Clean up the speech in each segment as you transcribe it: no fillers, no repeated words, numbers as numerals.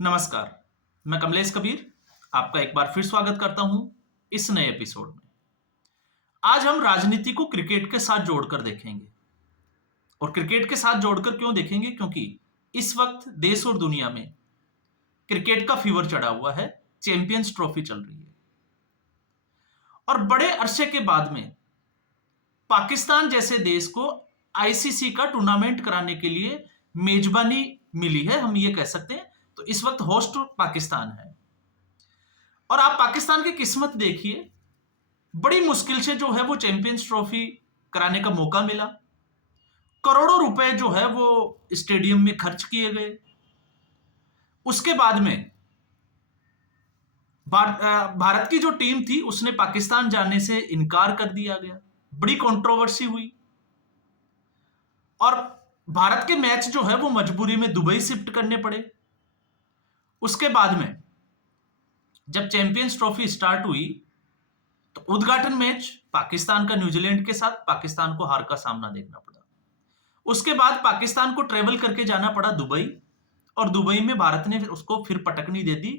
नमस्कार, मैं कमलेश कबीर आपका एक बार फिर स्वागत करता हूं इस नए एपिसोड में। आज हम राजनीति को क्रिकेट के साथ जोड़कर देखेंगे और क्रिकेट के साथ जोड़कर क्यों देखेंगे? क्योंकि इस वक्त देश और दुनिया में क्रिकेट का फीवर चढ़ा हुआ है, चैंपियंस ट्रॉफी चल रही है और बड़े अरसे के बाद में पाकिस्तान जैसे देश को आईसीसी का टूर्नामेंट कराने के लिए मेजबानी मिली है, हम ये कह सकते हैं। तो इस वक्त होस्ट पाकिस्तान है और आप पाकिस्तान की किस्मत देखिए, बड़ी मुश्किल से जो है वो चैंपियंस ट्रॉफी कराने का मौका मिला। करोड़ों रुपए जो है वो स्टेडियम में खर्च किए गए। उसके बाद में भारत की जो टीम थी उसने पाकिस्तान जाने से इनकार कर दिया गया। बड़ी कंट्रोवर्सी हुई और भारत के मैच जो है वो मजबूरी में दुबई शिफ्ट करने पड़े। उसके बाद में जब चैंपियंस ट्रॉफी स्टार्ट हुई तो उद्घाटन मैच पाकिस्तान का न्यूजीलैंड के साथ पाकिस्तान को हार का सामना देखना पड़ा। उसके बाद पाकिस्तान को ट्रेवल करके जाना पड़ा दुबई और दुबई में भारत ने उसको फिर पटकनी दे दी।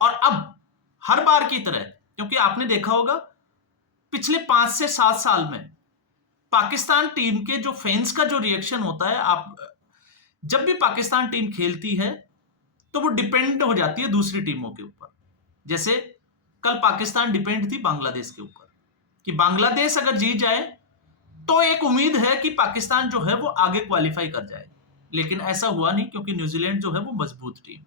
और अब हर बार की तरह, क्योंकि आपने देखा होगा पिछले 5 से 7 साल में पाकिस्तान टीम के जो फैंस का जो रिएक्शन होता है, आप जब भी पाकिस्तान टीम खेलती है तो वो डिपेंड हो जाती है दूसरी टीमों के ऊपर। जैसे कल पाकिस्तान डिपेंड थी बांग्लादेश के ऊपर कि बांग्लादेश अगर जीत जाए तो एक उम्मीद है कि पाकिस्तान जो है वो आगे क्वालिफाई कर जाए, लेकिन ऐसा हुआ नहीं क्योंकि न्यूजीलैंड जो है वो मजबूत टीम।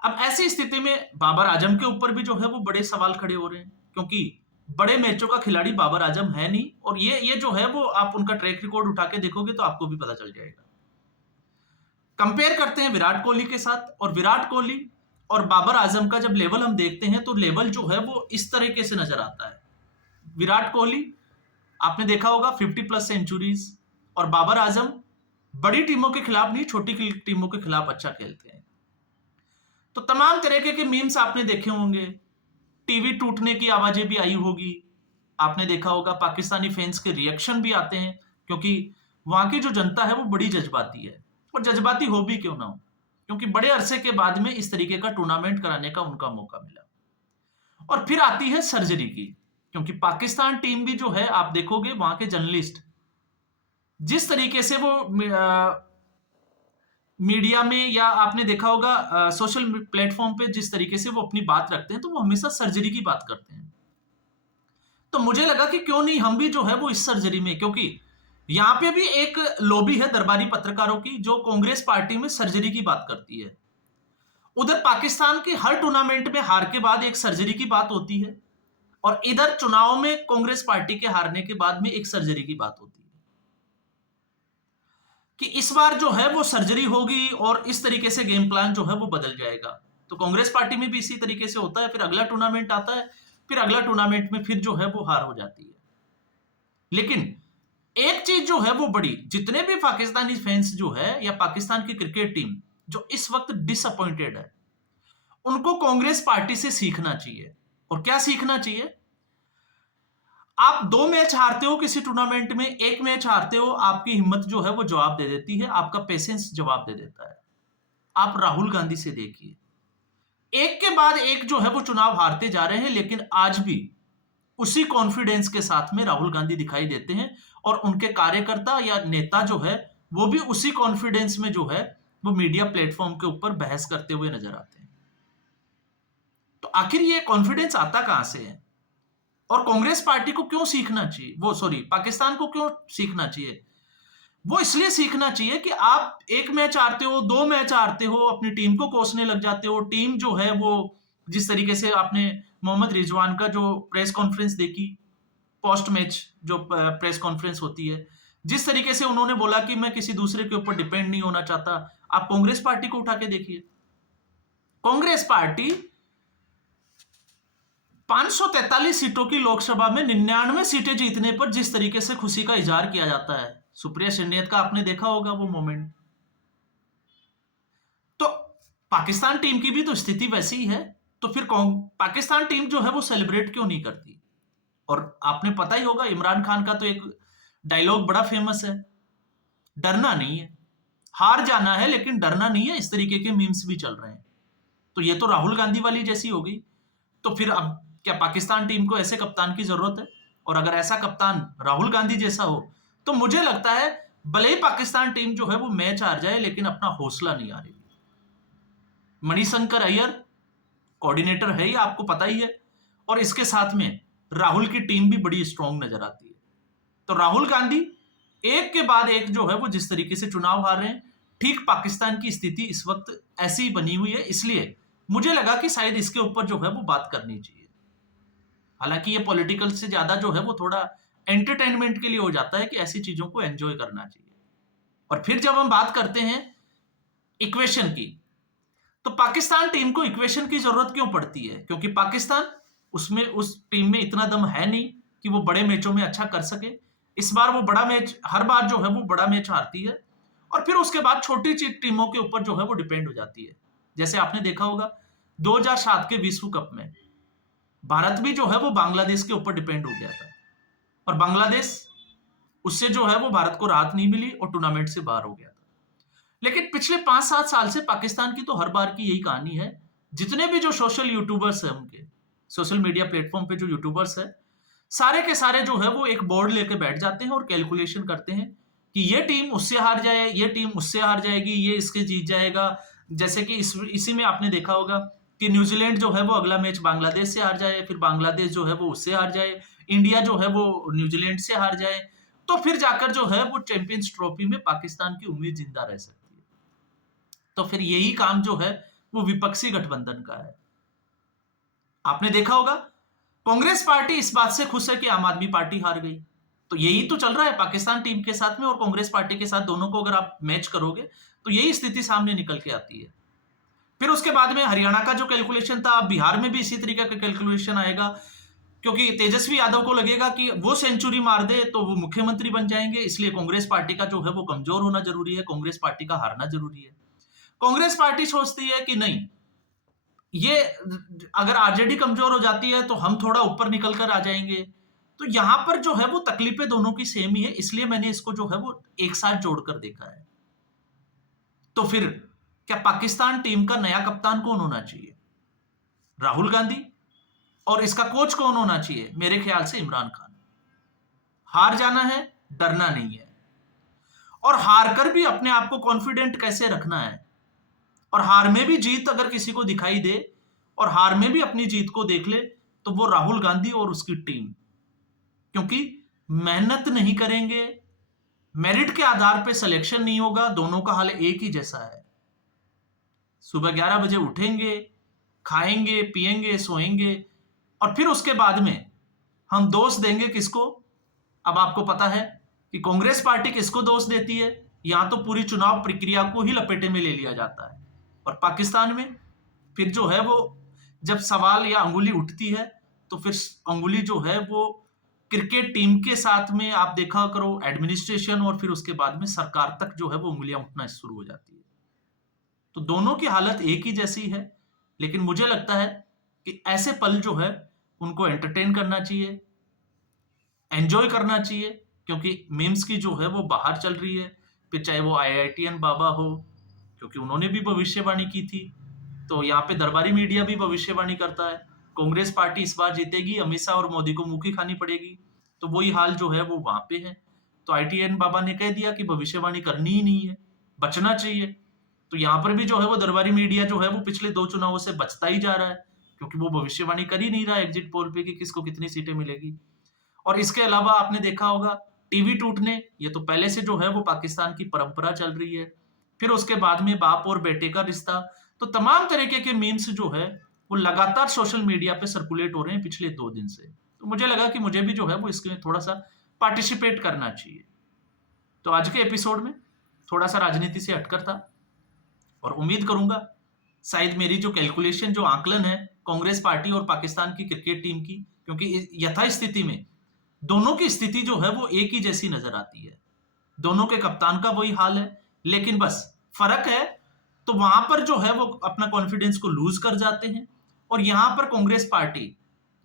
अब ऐसी स्थिति में बाबर आजम के ऊपर भी जो है वो बड़े सवाल खड़े हो रहे हैं, क्योंकि बड़े मैचों का खिलाड़ी बाबर आजम है नहीं। और ये जो है वो आप उनका ट्रैक रिकॉर्ड उठा के देखोगे तो आपको भी पता चल जाएगा। कंपेयर करते हैं विराट कोहली के साथ, और विराट कोहली और बाबर आजम का जब लेवल हम देखते हैं तो लेवल जो है वो इस तरीके से नजर आता है। विराट कोहली आपने देखा होगा 50+ सेंचुरीज, और बाबर आजम बड़ी टीमों के खिलाफ नहीं, छोटी टीमों के खिलाफ अच्छा खेलते हैं। तो तमाम तरीके के मीम्स आपने देखे होंगे, टीवी टूटने की आवाजें भी आई होगी, आपने देखा होगा पाकिस्तानी फैंस के रिएक्शन भी आते हैं, क्योंकि वहां की जो जनता है वो बड़ी जज्बाती है। और जज्बाती हो भी क्यों ना हो, क्योंकि बड़े अरसे के बाद में इस तरीके का टूर्नामेंट कराने का उनका मौका मिला। और फिर आती है सर्जरी की, क्योंकि पाकिस्तान टीम भी जो है, आप देखोगे वहां के जर्नलिस्ट जिस तरीके से वो मीडिया में या आपने देखा होगा सोशल प्लेटफॉर्म पे जिस तरीके से वो अपनी बात रखते हैं, तो वो हमेशा सर्जरी की बात करते हैं। तो मुझे लगा कि क्यों नहीं हम भी जो है वो इस सर्जरी में, क्योंकि यहां पे भी एक लॉबी है दरबारी पत्रकारों की जो कांग्रेस पार्टी में सर्जरी की बात करती है। उधर पाकिस्तान के हर टूर्नामेंट में हार के बाद एक सर्जरी की बात होती है, और इधर चुनाव में कांग्रेस पार्टी के हारने के बाद में एक सर्जरी की बात होती है कि इस बार जो है वो सर्जरी होगी और इस तरीके से गेम प्लान जो है वो बदल जाएगा। तो कांग्रेस पार्टी में भी इसी तरीके से होता है, फिर अगला टूर्नामेंट आता है, फिर अगला टूर्नामेंट में फिर जो है वो हार हो जाती है। लेकिन एक चीज जो है वो बड़ी, जितने भी पाकिस्तानी फैंस जो है या पाकिस्तान की क्रिकेट टीम जो इस वक्त डिसअपॉइंटेड है, उनको कांग्रेस पार्टी से सीखना चाहिए। और क्या सीखना चाहिए? आप 2 मैच हारते हो किसी टूर्नामेंट में, 1 मैच हारते हो, आपकी हिम्मत जो है वो जवाब दे देती है, आपका पेशेंस जवाब दे देता है। आप राहुल गांधी से देखिए, एक के बाद एक जो है वो चुनाव हारते जा रहे हैं, लेकिन आज भी उसी कॉन्फिडेंस के साथ में राहुल गांधी दिखाई देते हैं, और उनके कार्यकर्ता या नेता जो है वो भी उसी कॉन्फिडेंस में जो है वो मीडिया प्लेटफॉर्म के ऊपर बहस करते हुए नजर आते हैं। तो आखिर ये कॉन्फिडेंस आता कहां से है? और कांग्रेस पार्टी को क्यों सीखना चाहिए, वो सॉरी पाकिस्तान को क्यों सीखना चाहिए? वो इसलिए सीखना चाहिए कि आप 1 मैच हारते हो, 2 मैच हारते हो, अपनी टीम को कोसने लग जाते हो। टीम जो है वो जिस तरीके से आपने मोहम्मद रिजवान का जो प्रेस कॉन्फ्रेंस देखी, पोस्ट मैच जो प्रेस कॉन्फ्रेंस होती है, जिस तरीके से उन्होंने बोला कि मैं किसी दूसरे के ऊपर डिपेंड नहीं होना चाहता। आप कांग्रेस पार्टी को उठा के देखिए, कांग्रेस पार्टी 543 सीटों की लोकसभा में 99 सीटें जीतने पर जिस तरीके से खुशी का इजहार किया जाता है, सुप्रिया शिंदे का आपने देखा होगा वो मोमेंट। तो पाकिस्तान टीम की भी तो स्थिति वैसी ही है, तो फिर पाकिस्तान टीम जो है वो सेलिब्रेट क्यों नहीं करती? और आपने पता ही होगा इमरान खान का तो एक डायलॉग बड़ा फेमस है, डरना नहीं है, हार जाना है लेकिन डरना नहीं है, इस तरीके के मीम्स भी चल रहे हैं। तो ये तो राहुल गांधी वाली जैसी हो गई। तो फिर अब क्या पाकिस्तान टीम को ऐसे कप्तान की जरूरत है? और अगर ऐसा कप्तान राहुल गांधी जैसा हो तो मुझे लगता है भले ही पाकिस्तान टीम जो है वो मैच हार जाए लेकिन अपना हौसला नहीं हारेगी। मणिशंकर अय्यर कोऑर्डिनेटर है ही, आपको पता ही है, और इसके साथ में राहुल की टीम भी बड़ी स्ट्रांग नजर आती है। तो राहुल गांधी एक के बाद एक जो है वो जिस तरीके से चुनाव हार रहे हैं, ठीक पाकिस्तान की स्थिति इस वक्त ऐसी ही बनी हुई है, इसलिए मुझे लगा कि शायद इसके ऊपर जो है वो बात करनी चाहिए। हालांकि ये पॉलिटिकल से ज्यादा जो है वो थोड़ा एंटरटेनमेंट के लिए हो जाता है कि ऐसी चीजों को एंजॉय करना चाहिए। और फिर जब हम बात करते हैं इक्वेशन की, तो पाकिस्तान टीम को इक्वेशन की जरूरत क्यों पड़ती है? क्योंकि पाकिस्तान उसमें उस टीम में इतना दम है नहीं कि वो बड़े मैचों में अच्छा कर सके। इस बार वो बड़ा मैच, हर बार जो है वो बड़ा मैच हारती है और फिर उसके बाद छोटी टीमों के ऊपर जो है वो डिपेंड हो जाती है। जैसे आपने देखा होगा 2007 के विश्व कप में भारत भी जो है वो बांग्लादेश के ऊपर डिपेंड हो गया था और बांग्लादेश, उससे जो है वो भारत को राहत नहीं मिली और टूर्नामेंट से बाहर हो गया था। लेकिन पिछले 5-7 साल से पाकिस्तान की तो हर बार की यही कहानी है। जितने भी जो सोशल यूट्यूबर्स हैं, उनके सोशल मीडिया प्लेटफॉर्म पे जो यूट्यूबर्स हैं, सारे के सारे जो है वो एक बोर्ड लेके बैठ जाते हैं और कैलकुलेशन करते हैं कि ये टीम उससे हार जाए, ये टीम उससे हार जाएगी, ये इसके जीत जाएगा। जैसे कि इसी में आपने देखा होगा कि न्यूजीलैंड जो है वो अगला मैच बांग्लादेश से हार जाए, फिर बांग्लादेश जो है वो उससे हार जाए, इंडिया जो है वो न्यूजीलैंड से हार जाए, तो फिर जाकर जो है वो चैंपियंस ट्रॉफी में पाकिस्तान की उम्मीद जिंदा रह सकती है। तो फिर यही काम जो है वो विपक्षी गठबंधन का है। आपने देखा होगा कांग्रेस पार्टी इस बात से खुश है कि आम आदमी पार्टी हार गई। तो यही तो चल रहा है पाकिस्तान टीम के साथ में और कांग्रेस पार्टी के साथ, दोनों को अगर आप मैच करोगे तो यही स्थिति सामने निकल के आती है। फिर उसके बाद में हरियाणा का जो कैलकुलेशन था, बिहार में भी इसी तरीके का कैलकुलेशन आएगा, क्योंकि तेजस्वी यादव को लगेगा कि वो सेंचुरी मार दे तो वो मुख्यमंत्री बन जाएंगे, इसलिए कांग्रेस पार्टी का जो है वो कमजोर होना जरूरी है, कांग्रेस पार्टी का हारना जरूरी है। कांग्रेस पार्टी सोचती है कि नहीं, ये अगर आरजेडी कमजोर हो जाती है तो हम थोड़ा ऊपर निकल कर आ जाएंगे। तो यहां पर जो है वो तकलीफें दोनों की सेम ही है, इसलिए मैंने इसको जो है वो एक साथ जोड़कर देखा है। तो फिर क्या पाकिस्तान टीम का नया कप्तान कौन होना चाहिए? राहुल गांधी। और इसका कोच कौन होना चाहिए? मेरे ख्याल से इमरान खान। हार जाना है, डरना नहीं है, और हार कर भी अपने आप को कॉन्फिडेंट कैसे रखना है, और हार में भी जीत अगर किसी को दिखाई दे और हार में भी अपनी जीत को देख ले तो वो राहुल गांधी और उसकी टीम। क्योंकि मेहनत नहीं करेंगे, मेरिट के आधार पे सिलेक्शन नहीं होगा, दोनों का हाल एक ही जैसा है। सुबह 11 बजे उठेंगे, खाएंगे, पिएंगे, सोएंगे, और फिर उसके बाद में हम दोष देंगे किसको? अब आपको पता है कि कांग्रेस पार्टी किसको दोष देती है? यहां तो पूरी चुनाव प्रक्रिया को ही लपेटे में ले लिया जाता है, और पाकिस्तान में फिर जो है वो जब सवाल या अंगुली उठती है तो फिर अंगुली जो है वो क्रिकेट टीम के साथ में, आप देखा करो, एडमिनिस्ट्रेशन और फिर उसके बाद में सरकार तक जो है वो उंगलियां उठना शुरू हो जाती है। तो दोनों की हालत एक ही जैसी है, लेकिन मुझे लगता है कि ऐसे पल जो है उनको एंटरटेन करना चाहिए, एंजॉय करना चाहिए, क्योंकि मीम्स की जो है वो बाहर चल रही है। फिर चाहे वो आईआईटीएन बाबा हो, क्योंकि उन्होंने भी भविष्यवाणी की थी, तो यहाँ पे दरबारी मीडिया भी भविष्यवाणी करता है कांग्रेस पार्टी इस बार जीतेगी, अमित शाह और मोदी को मुंह की खानी पड़ेगी। तो वही हाल जो है वो वहां पे है। तो आईटीएन बाबा ने कह दिया कि भविष्यवाणी करनी ही नहीं है, बचना चाहिए। तो यहाँ पर भी जो है वो दरबारी मीडिया जो है वो पिछले 2 चुनावों से बचता ही जा रहा है, क्योंकि वो भविष्यवाणी कर ही नहीं रहा एग्जिट पोल पे कि किसको कितनी सीटें मिलेगी। और इसके अलावा आपने देखा होगा टीवी टूटने, ये तो पहले से जो है वो पाकिस्तान की परंपरा चल रही है। फिर उसके बाद में बाप और बेटे का रिश्ता, तो तमाम तरीके के मीम्स जो है वो लगातार सोशल मीडिया पे सर्कुलेट हो रहे हैं पिछले 2 दिन से। तो मुझे लगा कि मुझे भी जो है वो इसमें थोड़ा सा पार्टिसिपेट करना चाहिए। तो आज के एपिसोड में थोड़ा सा राजनीति से हटकर था, और उम्मीद करूंगा शायद मेरी जो कैलकुलेशन, जो आकलन है कांग्रेस पार्टी और पाकिस्तान की क्रिकेट टीम की, क्योंकि यथास्थिति में दोनों की स्थिति जो है वो एक ही जैसी नजर आती है, दोनों के कप्तान का वही हाल है, लेकिन बस फर्क है तो वहां पर जो है वो अपना कॉन्फिडेंस को लूज कर जाते हैं, और यहां पर कांग्रेस पार्टी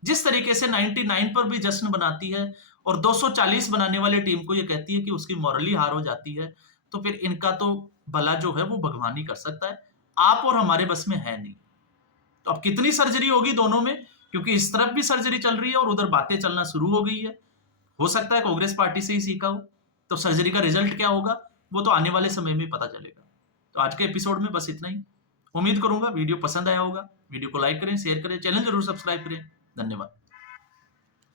जिस तरीके से 99 पर भी जश्न बनाती है और 240 बनाने वाली टीम को ये कहती है कि उसकी मॉरली हार हो जाती है, तो फिर इनका तो भला जो है वो भगवान ही कर सकता है, आप और हमारे बस में है नहीं। तो अब कितनी सर्जरी होगी दोनों में, क्योंकि इस तरफ भी सर्जरी चल रही है और उधर बातें चलना शुरू हो गई है। हो सकता है कांग्रेस पार्टी से ही सीखा हो, तो सर्जरी का रिजल्ट क्या होगा वो तो आने वाले समय में पता चलेगा। तो आज के एपिसोड में बस इतना ही। उम्मीद करूंगा वीडियो पसंद आया होगा। वीडियो को लाइक करें, शेयर करें, चैनल जरूर सब्सक्राइब करें। धन्यवाद।